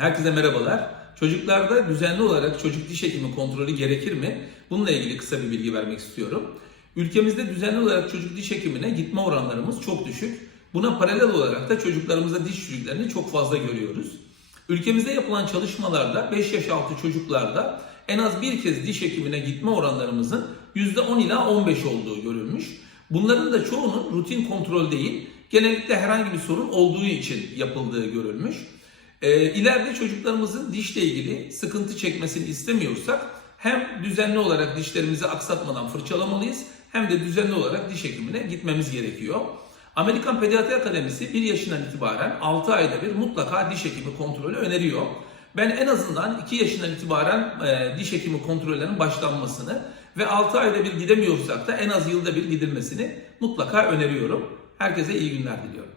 Herkese merhabalar. Çocuklarda düzenli olarak çocuk diş hekimi kontrolü gerekir mi? Bununla ilgili kısa bir bilgi vermek istiyorum. Ülkemizde düzenli olarak çocuk diş hekimine gitme oranlarımız çok düşük. Buna paralel olarak da çocuklarımızda diş çürüklerini çok fazla görüyoruz. Ülkemizde yapılan çalışmalarda 5 yaş altı çocuklarda en az bir kez diş hekimine gitme oranlarımızın %10 ila 15 olduğu görülmüş. Bunların da çoğunun rutin kontrol değil, genellikle herhangi bir sorun olduğu için yapıldığı görülmüş. Ee, ileride çocuklarımızın dişle ilgili sıkıntı çekmesini istemiyorsak hem düzenli olarak dişlerimizi aksatmadan fırçalamalıyız hem de düzenli olarak diş hekimine gitmemiz gerekiyor. Amerikan Pediatri Akademisi 1 yaşından itibaren 6 ayda bir mutlaka diş hekimi kontrolü öneriyor. Ben en azından 2 yaşından itibaren e, diş hekimi kontrollerinin başlanmasını ve 6 ayda bir gidemiyorsak da en az yılda bir gidilmesini mutlaka öneriyorum. Herkese iyi günler diliyorum.